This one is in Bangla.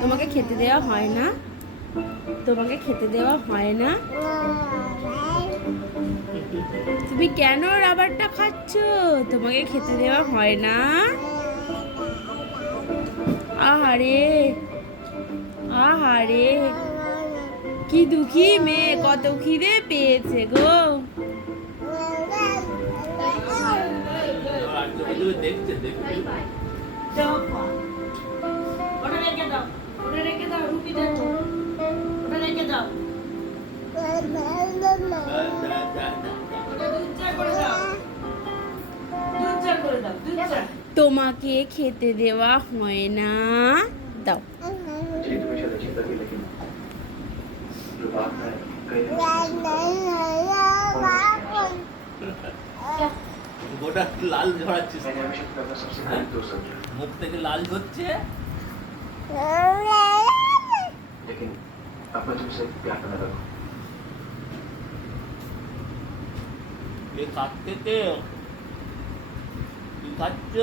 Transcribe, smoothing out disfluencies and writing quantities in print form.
তোমাকে খেতে দেওয়া হয় না? তোমাকে খেতে দেওয়া হয় না? তুমি কেন রাবারটা খাচ্ছ? তোমাকে খেতে দেওয়া হয় না? আহারে, আহারে, কি দুঃখী মেয়ে, কত খিদে পেয়েছে গো। দেখছে দেখছে ওটা রেখে দাও, ওটা রেখে দাও, রুটিটা তো ওটা রেখে দাও, ওটা দুধ চা করে দাও, দুধ চা করে দাও, দুধ চা। তোমাকে খেতে দেওয়া হয় না? দাও। जी तुम्हें शायद अच्छी लगी लेकिन जो बात है कहीं ना গোটা লাল ঝরাচ্ছিস मैंने हमेशा अपना सबसे करीब दोस्त समझा মুখ থেকে লাল ঝরছে लेकिन अब मैं तुमसे प्यार करने लगा এ খাচ্ছে কে কি খাচ্ছ